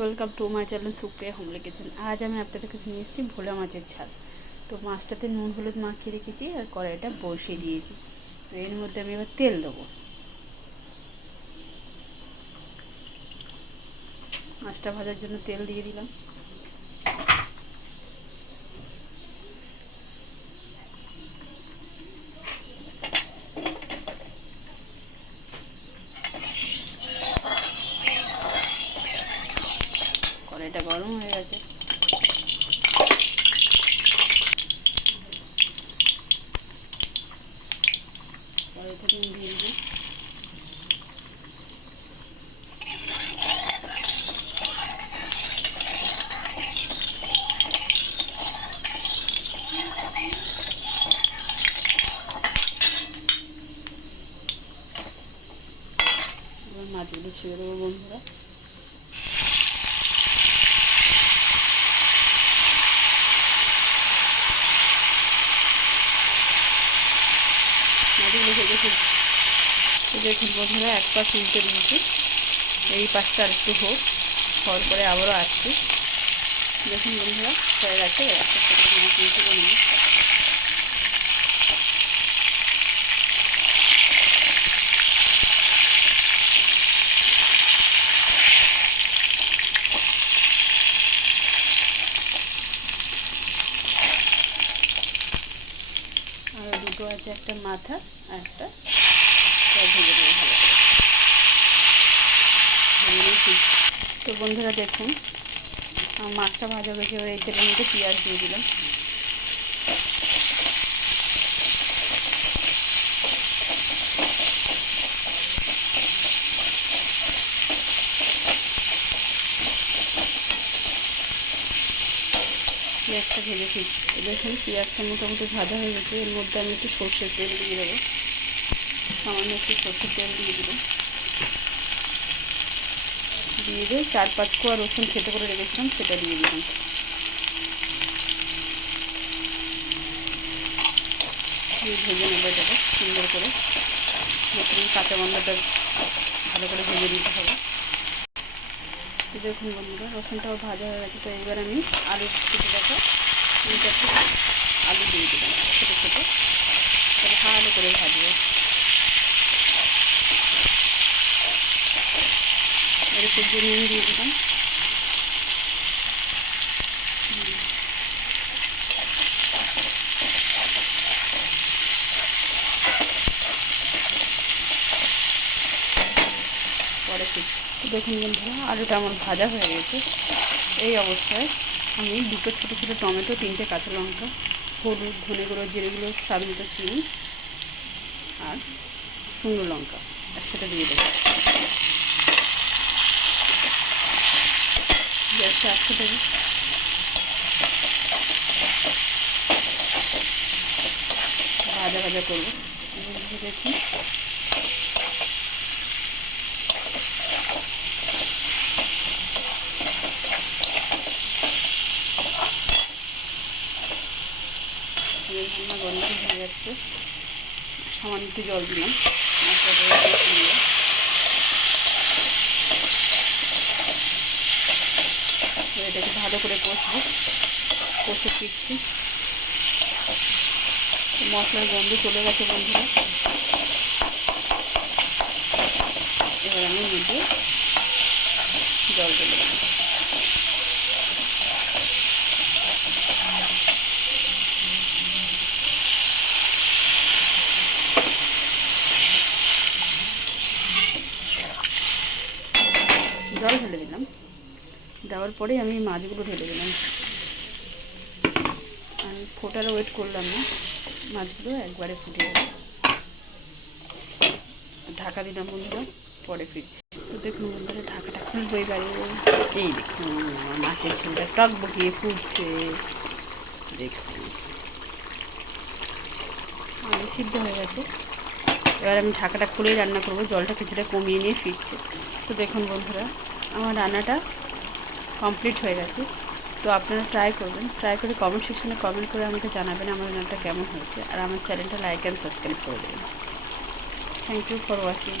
Welcome to my channel Supriya homely kitchen. আজ আমি আপনাদের কাছে নিয়ে এসেছি ভোলা মাছের ঝাল। তো মাছটাতে নুন হলুদ মাখিয়ে রেখেছি আর কড়াইটা বসিয়ে দিয়েছি। তো এর মধ্যে আমি এবার তেল দেবো। মাছটা ভাজার জন্য তেল দিয়ে দিলাম। কড়াইটা গরম হয়ে গেছে। কড়াইতে নুন দিয়ে দিই। এবার মাছগুলো ছেড়ে দেবো বন্ধুরা। মাছগুলো দেখুন বন্ধুরা, এক পাশ উল্টে দিয়েছি। এই পাশটা আর একটু হোক, হওয়ার পরে আবারও আসছি। দেখুন বন্ধুরা, হয়ে গেছে। একটা মাছ নিয়েছি বন্ধু। আর দুটো আছে, একটা মাথা আর একটা ভেজে দেবো ভালো করে। তো বন্ধুরা দেখুন, মাছটা ভাজা হয়েছে। এবার এই তেলের মধ্যে পেঁয়াজ দিয়ে দিলাম। পেঁয়াজটা ভেজে ফিরছি। দেখুন পেঁয়াজটা মোটামুটি ভাজা হয়ে গেছে। এর মধ্যে আমি একটু সর্ষের তেল দিয়ে দেবো। সামান্য একটু সর্ষের তেল দিয়ে দিলাম। দিয়ে দিয়ে 4-5 কোয়া রসুন খেতে করে রেখেছিলাম, সেটা দিয়ে দিলাম। দিয়ে ভেজে নেবো এটাকে সুন্দর করে। নতুন কাঁচা গন্ধটা ভালো করে ভেজে দিতে হবে। তো দেখুন বন্ধুরা, রসুনটাও ভাজা হয়ে গেছে। তো এবার আমি আলু কেটে রাখা 3-4টি আলু দিয়ে দিলাম ছোটো ছোটো। তাহলে ভালো করে ভাজবো। এর উপর দিয়ে নুন দিয়ে দিলাম। পরে দেখুন বন্ধুরা, আলুটা আমার ভাজা হয়ে গেছে। এই অবস্থায় আমি দুটো ছোটো ছোটো টমেটো, 3টে কাঁচা লঙ্কা, হলুদ, ধনে গুঁড়ো, জিরে গুঁড়ো, স্বাদ মতো চিনি আর শুকনো লঙ্কা একসাথে দিয়ে দেবো। গ্যাসটা আস্তে দেবো। ভাজা ভাজা করবো। দেখি রান্না গন্ধ হয়ে যাচ্ছে। সামান্য একটু জল দিলাম। এটাকে ভালো করে কষবো। কষে ফিরছি। মশলার গন্ধ চলে গেছে বন্ধুরা। এবার আমি মধ্যে জল ঢেলে দেবো। জল ঢেলে দিলাম। দেওয়ার পরে আমি মাছগুলো ঢেলে দিলাম। আমি ফোটারও ওয়েট করলাম না, মাছগুলো একবারে ফুটে গেল। ঢাকা দিলাম বন্ধুরা, পরে ফিরছি। তো দেখুন বন্ধুরা, ঢাকাটা খুলবো এবারে। এই দেখুন আমার মাছের ঝোলটা টক বকিয়ে ফুটছে। দেখুন আলু সিদ্ধ হয়ে গেছে। এবার আমি ঢাকাটা খুলেই রান্না করব। জলটা কিছুটা কমিয়ে নিয়ে ফিরছে। তো দেখুন বন্ধুরা, আমার রান্নাটা কমপ্লিট হয়ে গেছে। তো আপনারা ট্রাই করবেন। ট্রাই করে কমেন্ট সেকশনে কমেন্ট করে আমাকে জানাবেন আমার রান্নাটা কেমন হয়েছে। আর আমার চ্যানেলটা লাইক অ্যান্ড সাবস্ক্রাইব করে দেবেন। Thank you for watching.